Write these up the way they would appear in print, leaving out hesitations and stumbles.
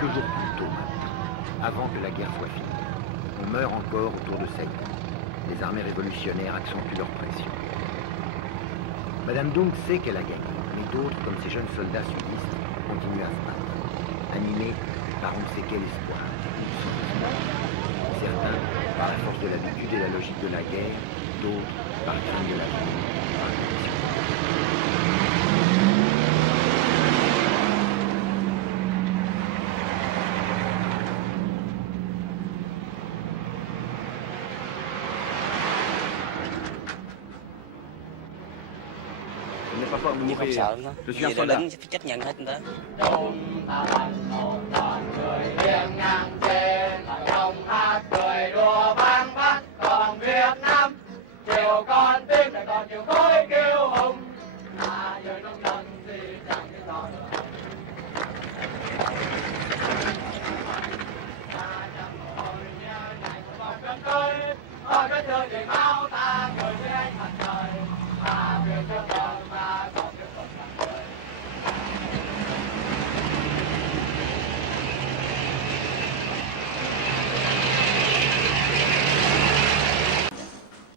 quelques jours plus tôt, avant que la guerre soit finie. On meurt encore autour de Saigon. Les armées révolutionnaires accentuent leur pression. Madame Dong sait qu'elle a gagné, mais d'autres, comme ces jeunes soldats sudistes, continuent à se battre, animés par on ne sait quel espoir. Certains, par la force de l'habitude et la logique de la guerre, d'autres, par crainte de la vie, par la pression. Nhưng không sợ nó. Je suis Vì un là soldat. lính phải chấp nhận hết đó.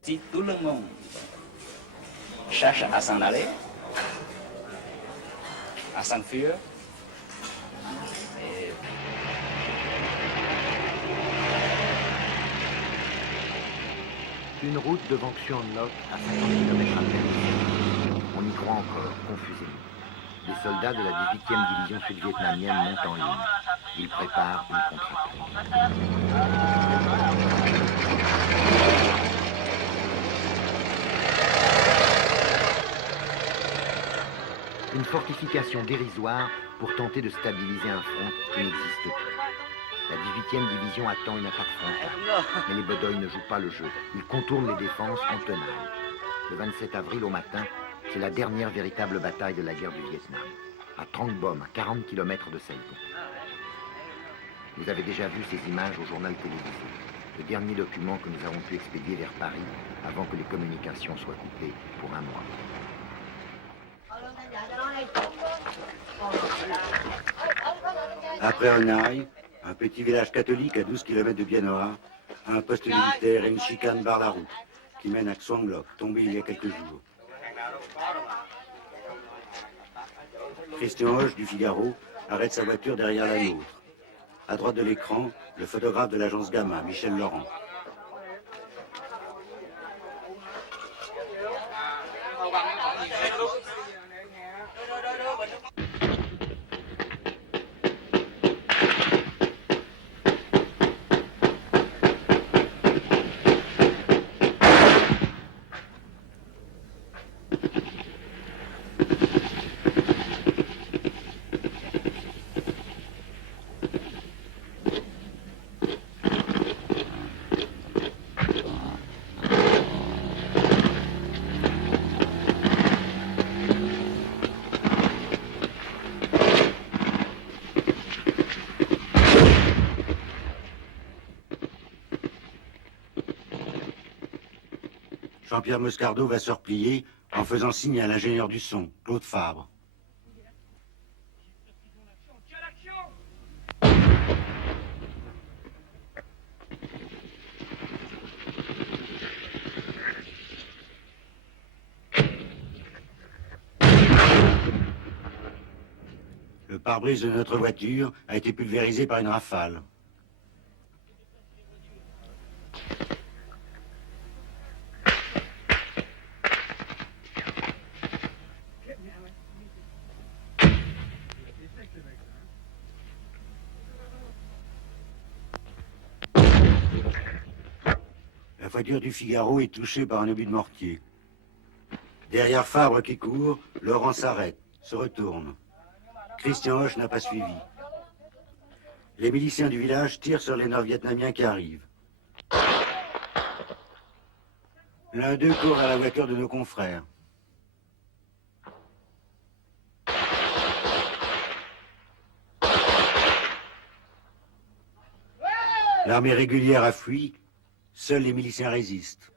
Si tout le monde cherche à s'en aller, à s'enfuir, et Une route de Vangsuanloc à 50 km à peine. On y croit encore, confusément. Les soldats de la 18e division sud-vietnamienne montent en ligne. Ils préparent une contre-attaque. Une fortification dérisoire pour tenter de stabiliser un front qui n'existe plus. La 18e division attend une attaque frontale, mais les Bedoy ne jouent pas le jeu. Ils contournent les défenses en tenaille. Le 27 avril au matin, c'est la dernière véritable bataille de la guerre du Vietnam, à Trang Bom, à 40 km de Saigon. Vous avez déjà vu ces images au journal télévisé, le dernier document que nous avons pu expédier vers Paris avant que les communications soient coupées pour un mois. Après Hanoï, un petit village catholique à 12 km de Bien Hoa, un poste militaire et une chicane barrent la route qui mène à Xuang Loc, tombé il y a quelques jours. Christian Hoche du Figaro arrête sa voiture derrière la nôtre. À droite de l'écran, le photographe de l'agence Gamma, Michel Laurent. Jean-Pierre Moscardo va se replier en faisant signe à l'ingénieur du son, Claude Fabre. Le pare-brise de notre voiture a été pulvérisé par une rafale. La voiture du Figaro est touchée par un obus de mortier. Derrière Fabre qui court, Laurent s'arrête, se retourne. Christian Hoche n'a pas suivi. Les miliciens du village tirent sur les Nord-Vietnamiens qui arrivent. L'un d'eux court à la voiture de nos confrères. L'armée régulière a fui, seuls les miliciens résistent.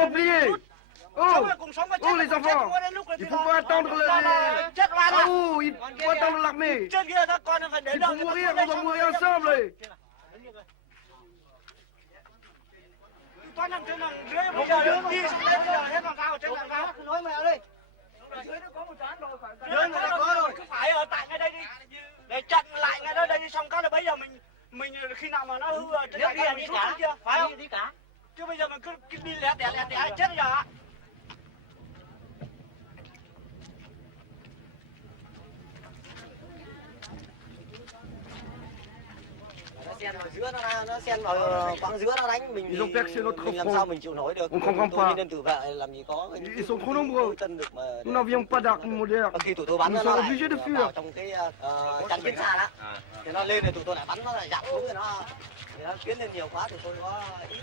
Templiers. Oh, oh les enfants, il faut pas attendre Oh, il faut attendre l'armée. C'est pour mourir, on va mourir ensemble. Toán nằm trên nằm dưới bây giờ đi xuống đây bây giờ hết làm sao trên làm sao nói mẹ đi dưới nó có một toán rồi dưới nó có rồi cứ phải ở tại ngay đây đi để chặn lại ngay đó đây xong cái là bây giờ mình khi nào mà nó hư trên đây mình xuống kia phải không đi cả chứ bây giờ mình cứ đi lẻ tẻ chết bây giờ ạ. Xen vào giữa nó xen vào quãng giữa nó đánh mình làm sao mình chịu nổi được. Tôi nên tự vệ làm gì có. Ils sont trop nombreux. Nous n'avions pas d'armes modernes. Khi tụi tôi bắn Nous nó sommes obligés de fuir. trong cái chắn chiến xa đó. Thì nó lên thì tụi tôi lại bắn nó lại dặn xuống rồi nó tiến lên nhiều quá thì tôi có ít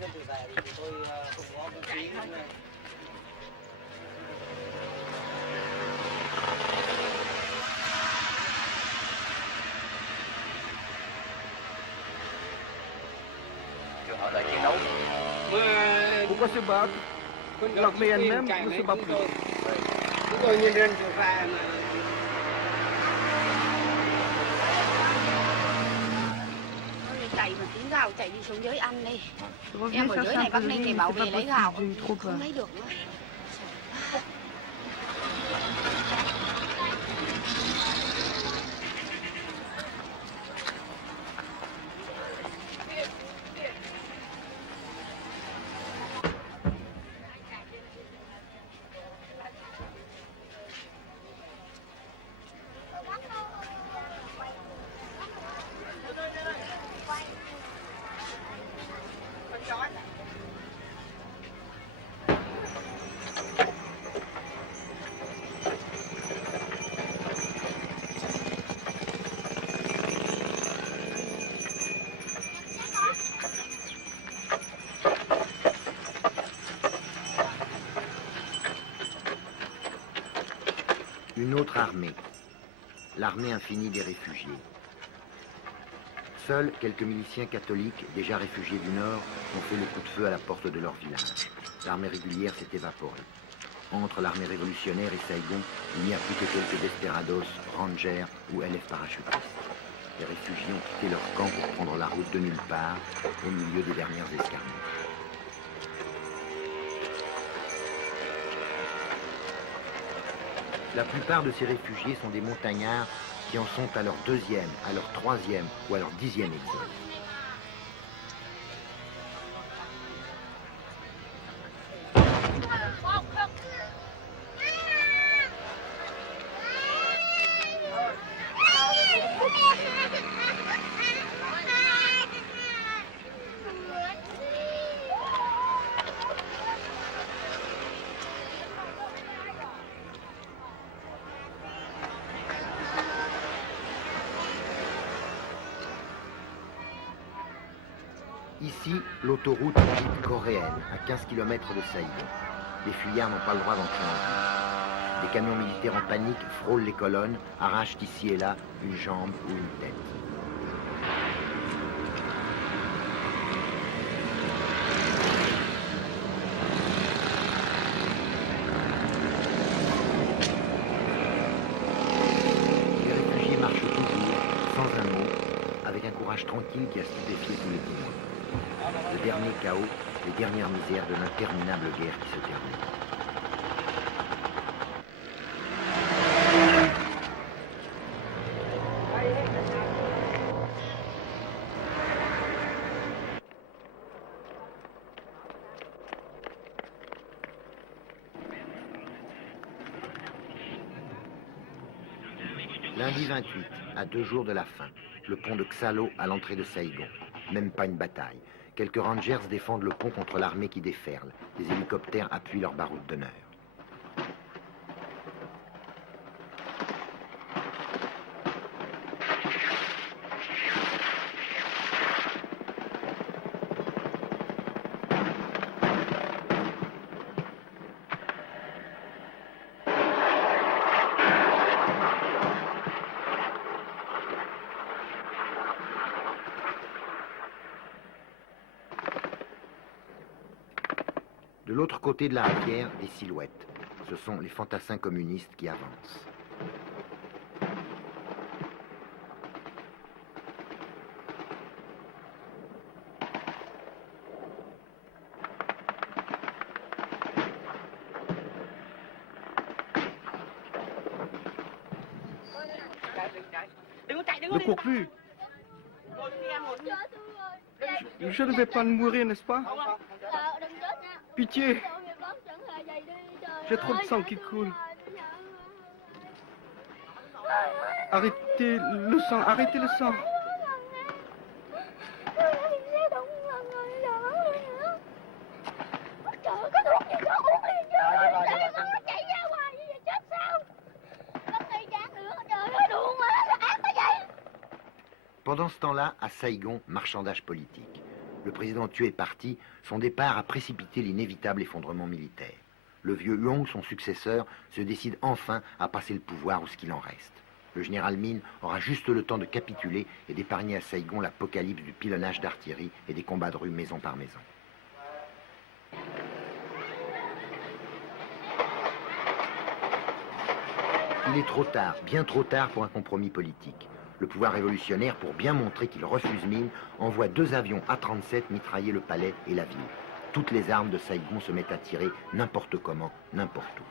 nên tự vệ thì tôi không có vũ khí. Họ đợi chiến đấu. Pourquoi se battre? L'armée elle-même ne se bat plus. Chúng tôi nhân dân tự vệ mà. Chạy mà tiếng gào chạy đi xuống dưới ăn đi. Em ở dưới này Bắc Ninh thì bảo vệ lấy gạo không lấy được nữa. Une autre armée, l'armée infinie des réfugiés. Seuls quelques miliciens catholiques, déjà réfugiés du Nord, ont fait le coup de feu à la porte de leur village. L'armée régulière s'est évaporée. Entre l'armée révolutionnaire et Saïgon, il n'y a plus que quelques desperados, rangers ou LF parachutistes. Les réfugiés ont quitté leur camp pour prendre la route de nulle part, au milieu des dernières escarmouches. La plupart de ces réfugiés sont des montagnards qui en sont à leur deuxième, à leur troisième ou à leur 10e exode. Ici, l'autoroute est dite coréenne, à 15 km de Saïgon. Les fuyards n'ont pas le droit d'entrer en ville. Des camions militaires en panique frôlent les colonnes, arrachent ici et là une jambe ou une tête. Les réfugiés marchent toujours, sans un mot, avec un courage tranquille qui a stupéfié tous les témoins. Le dernier chaos, les dernières misères de l'interminable guerre qui se termine. Lundi 28, à 2 jours de la fin, le pont de Xalo à l'entrée de Saïgon. Même pas une bataille. Quelques rangers défendent le pont contre l'armée qui déferle. Des hélicoptères appuient leur baroud d'honneur. De l'autre côté de la rivière, des silhouettes. Ce sont les fantassins communistes qui avancent. Ne cours plus. Je ne vais pas mourir, n'est-ce pas? Pitié. J'ai trop de sang qui coule. Arrêtez le sang, arrêtez le sang. Pendant ce temps-là, à Saïgon, marchandage politique. Le président tué est parti, son départ a précipité l'inévitable effondrement militaire. Le vieux Huong, son successeur, se décide enfin à passer le pouvoir ou ce qu'il en reste. Le général Min aura juste le temps de capituler et d'épargner à Saïgon l'apocalypse du pilonnage d'artillerie et des combats de rue maison par maison. Il est trop tard, bien trop tard pour un compromis politique. Le pouvoir révolutionnaire, pour bien montrer qu'il refuse Min, envoie 2 avions A-37 mitrailler le palais et la ville. Toutes les armes de Saïgon se mettent à tirer n'importe comment, n'importe où.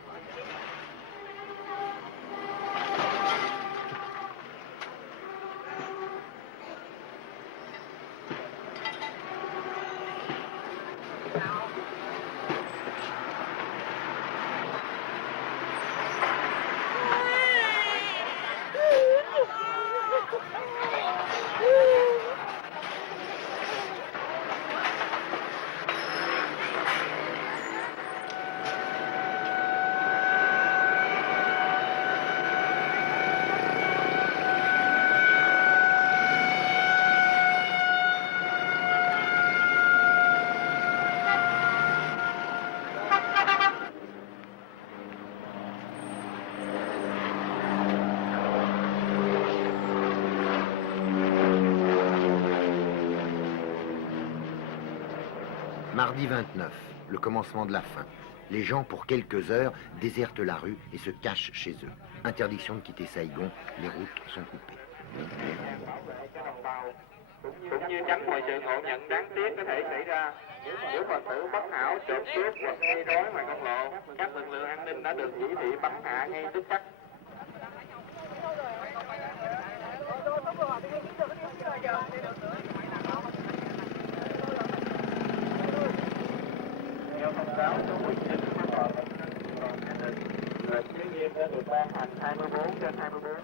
Mardi 29, le commencement de la fin. Les gens, pour quelques heures, désertent la rue et se cachent chez eux. Interdiction de quitter Saïgon, les routes sont coupées. Cũng như tránh mọi sự ngộ nhận đáng tiếc có thể xảy ra nếu phần tử bất hảo trộm cướp hoặc gây rối ngoài công lộ. Các lực lượng an ninh đã được chỉ thị bắn hạ ngay tức khắc. Theo thông cáo số 19 của Tòa An ninh, lệnh giới nghiêm đã được ban hành 24/24.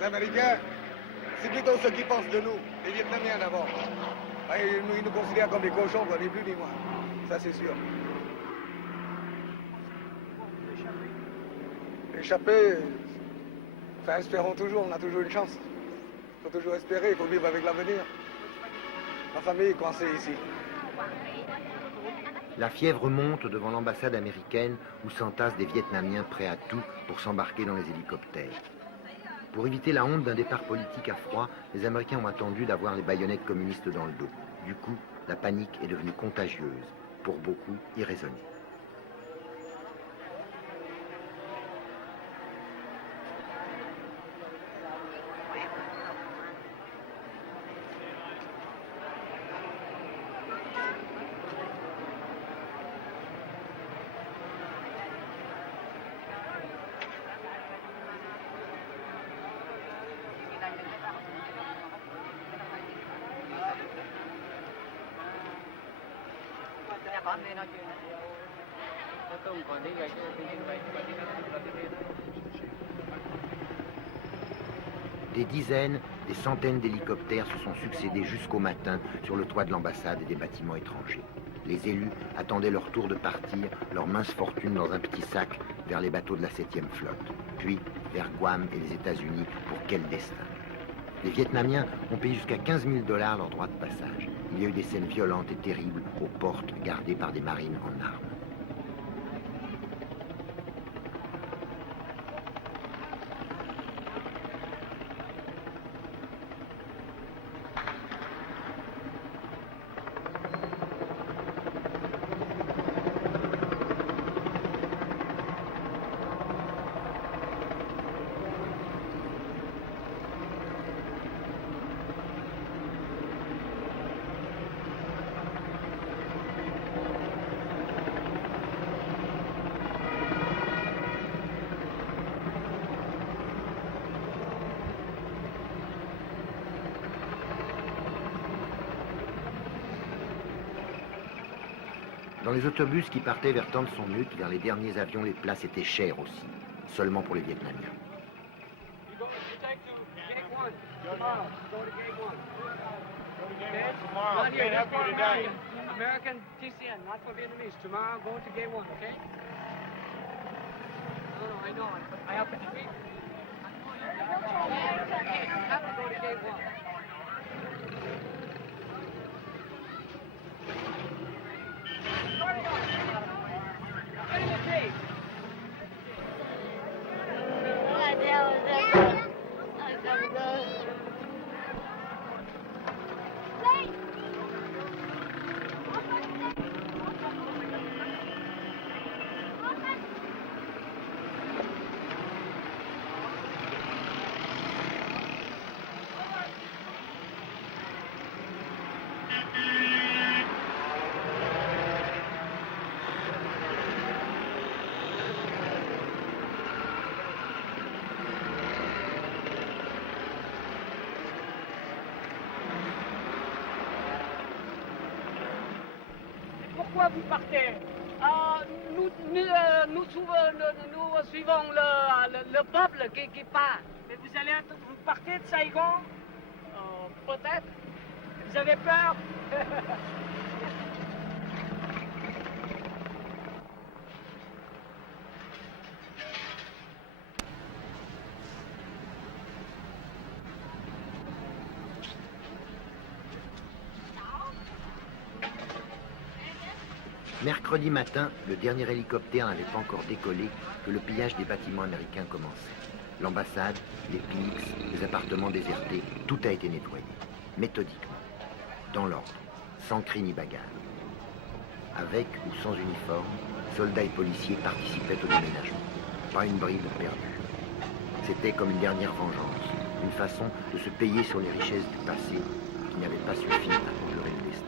Les Américains, c'est plutôt ceux qui pensent de nous, les Vietnamiens d'abord. Ils nous considèrent comme des cochons, quoi, ni plus ni moins. Ça, c'est sûr. Échapper, enfin, espérons toujours, on a toujours une chance. Il faut toujours espérer, il faut vivre avec l'avenir. Ma famille est coincée ici. La fièvre monte devant l'ambassade américaine où s'entassent des Vietnamiens prêts à tout pour s'embarquer dans les hélicoptères. Pour éviter la honte d'un départ politique à froid, les Américains ont attendu d'avoir les baïonnettes communistes dans le dos. Du coup, la panique est devenue contagieuse, pour beaucoup irraisonnée. Des dizaines, des centaines d'hélicoptères se sont succédés jusqu'au matin sur le toit de l'ambassade et des bâtiments étrangers. Les élus attendaient leur tour de partir, leur mince fortune dans un petit sac, vers les bateaux de la 7e flotte, puis vers Guam et les États-Unis. Pour quel destin? Les Vietnamiens ont payé jusqu'à 15 000 $ leur droit de passage. Il y a eu des scènes violentes et terribles aux portes gardées par des marines en armes. Dans les autobus qui partaient vers Tan Son Nhut, vers les derniers avions, les places étaient chères aussi. Seulement pour les Vietnamiens. Not here, that's for American TCN, not for Vietnamese. Tomorrow, going to gate 1, okay? No, I know. I have to agree. I have to go to gate 1. Get in the cage. Pourquoi vous partez? Nous suivons le peuple qui part. Mais vous partez de Saigon? Peut-être. Vous avez peur? Mercredi matin, le dernier hélicoptère n'avait pas encore décollé que le pillage des bâtiments américains commençait. L'ambassade, les PIX, les appartements désertés, tout a été nettoyé. Méthodiquement, dans l'ordre, sans cri ni bagarre. Avec ou sans uniforme, soldats et policiers participaient au déménagement. Pas une bride perdue. C'était comme une dernière vengeance, une façon de se payer sur les richesses du passé qui n'avaient pas suffi à conjurer le destin.